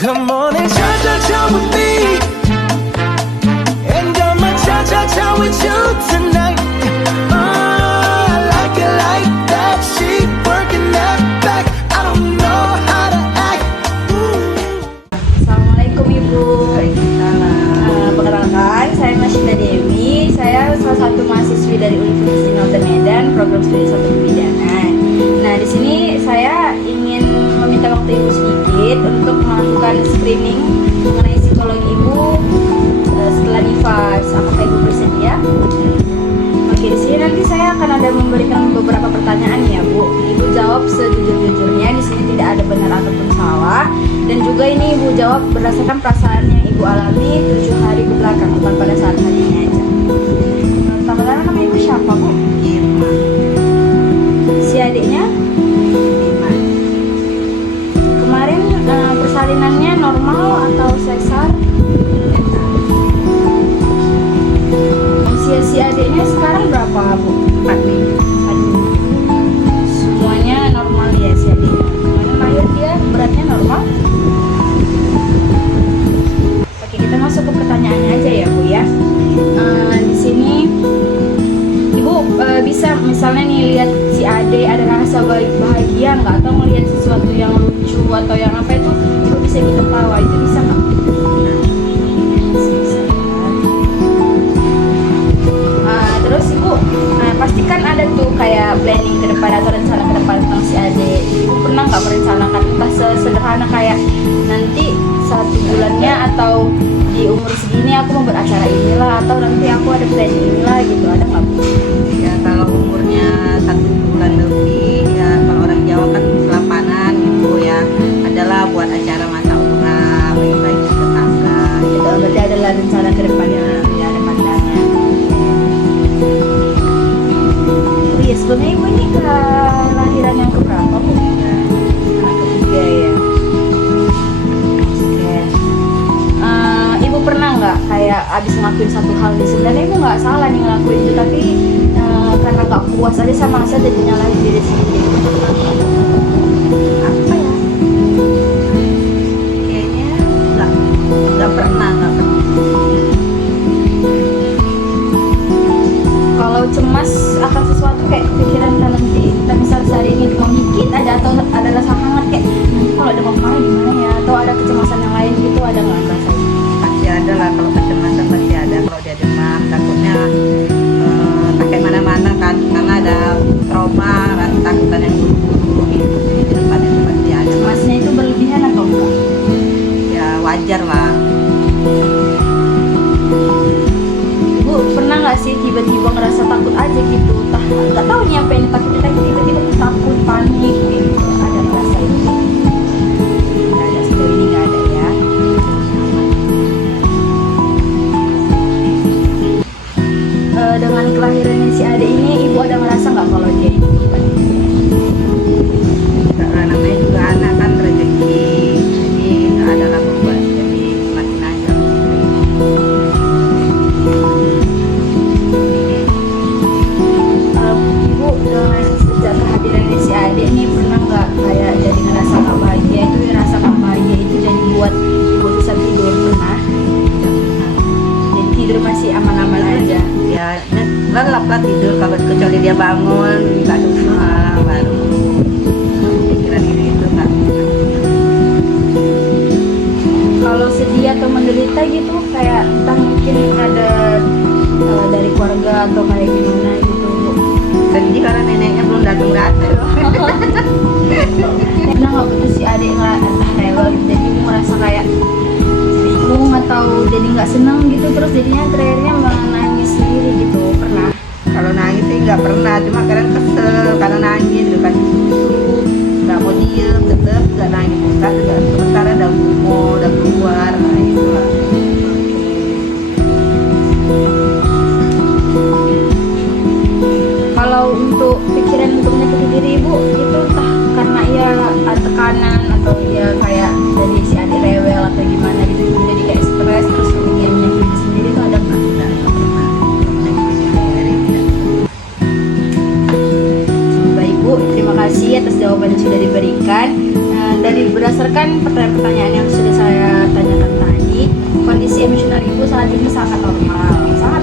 Come on and cha-cha-cha with me, and I'ma cha-cha-cha with you tonight. Oh, I like it like that. She working that back. I don't know how to act. Assalamualaikum Ibu. Perkenalkan, saya Masyida Dewi. Saya salah satu mahasiswi dari Universitas Indonesia Medan, program studi satu kebidanan. Nah, di sini saya ingin meminta waktu Ibu sedikit untuk melakukan screening mengenai psikologi Ibu setelah nifas. Apakah Ibu bersedia? Oke, di sini nanti saya akan ada memberikan beberapa pertanyaan ya, Bu. Ibu jawab sejujur-jujurnya. Di sini tidak ada benar ataupun salah. Dan juga ini Ibu jawab berdasarkan perasaan yang Ibu alami 7 hari ke belakang, bukan pada saat hari ini aja. Pertama-tama nama Ibu siapa, Bu? Irma. Si adiknya? Irma. Kemarin persalinannya normal atau sesar? Usia si adiknya sekarang berapa, Bu? 4 minggu. Semuanya normal ya si adiknya. Kemarin lahir dia beratnya normal? Oke, kita masuk ke pertanyaannya aja ya, Bu ya. Di sini Ibu bisa misalnya nih lihat si adik ada rasa bahagia nggak, atau melihat sesuatu yang lucu atau yang apa itu Ibu bisa ikut ketawa, itu bisa nggak? Bisa. Terus Ibu pastikan ada tuh kayak planning ke depan atau rencana ke depan tentang si adik. Ibu pernah nggak merencanakan entah sesederhana kayak nanti 1 bulannya atau di umur segini aku mau beracara inilah, atau nanti aku ada planning inilah gitu, ada nggak, Bu? Ya kalau umurnya 1 bulan lebih, ya kalau orang Jawa kan selapanan gitu ya, adalah buat acara mata urap, bagi-bagi tetangga. Gitu, berarti adalah rencana ke depannya, tidak ada pandangan. Oh iya, sebelumnya Ibu ini kelahiran yang keberapa, Bu? Anak ketiga ya. Oke. Ibu pernah nggak kayak abis ngelakuin satu hal nih, sebenarnya Ibu nggak salah nih ngelakuin itu, tapi karena nggak puas aja sama hasil jadi nyalahin diri sendiri. Apa ya? Kayaknya nggak pernah. Kalau cemas akan sesuatu kayak kepikiran kan nanti kita misal sehari ini mau dikit aja, atau ada rasa hangat kayak nanti kalau ada mau gimana ya, atau ada kecemasan yang lain gitu, ada nggak rasanya? Pasti ada lah, kalau kecemasan pasti ada. Kalau dia demam, takutnya pakai mana-mana kan, karena ada trauma kan, takutan yang dulu gitu. Jadi di depan itu pasti ada. Cemasnya itu berlebihan atau enggak? Ya wajar lah. Ibu pernah nggak sih tiba-tiba ngerasa takut aja gitu, nggak tahu nih apa yang ditakutin, tapi tiba-tiba takut, panik gitu, ada rasa itu? Nggak ada, sejauh ini nggak ada ya. Dengan kelahirannya si adik ini, Ibu ada ngerasa nggak kalau dia ini beban? Namanya juga anak kan rezeki, jadi nggak ada lah beban, jadi makin aja. Ibu dengan sejak kehadirannya si adik ini pernah nggak kayak jadi ngerasa nggak bahagia, itu rasa nggak bahagia itu jadi buat Ibu susah tidur? Pernah? Jadi tidur masih aman-aman aja? Ya lelap lah tidur, kalau kecuali dia bangun nggak susah baru pikiran itu kan. Kalau sedih atau menderita gitu kayak entah mungkin ada dari keluarga atau kayak gimana gitu, Bu? Sedih karena neneknya belum datang. Pernah nggak betul si adik nggak rewel gitu, jadi Ibu merasa kayak bingung atau jadi nggak senang gitu, terus jadinya terakhirnya menangis sendiri gitu, pernah? Kalau nangis sih nggak pernah, cuma kadang kesel karena nangis, udah kasih susu nggak mau diem, tetep nggak nangis, kan sementara udah gumoh, udah keluar, nah itulah. Kalau untuk pikiran untuk menyakiti diri Ibu itu entah karena ia tekanan atau ia kayak dari si adik rewel atau gimana gitu, jadi kayak stres terus dia menyakiti diri sendiri, itu ada nggak? Nggak pernah menyakiti diri, tidak. Baik Bu, terima kasih atas jawaban yang sudah diberikan. Dari berdasarkan pertanyaan-pertanyaan yang sudah saya tanyakan tadi, kondisi emosional ibu saat ini sangat normal, sangat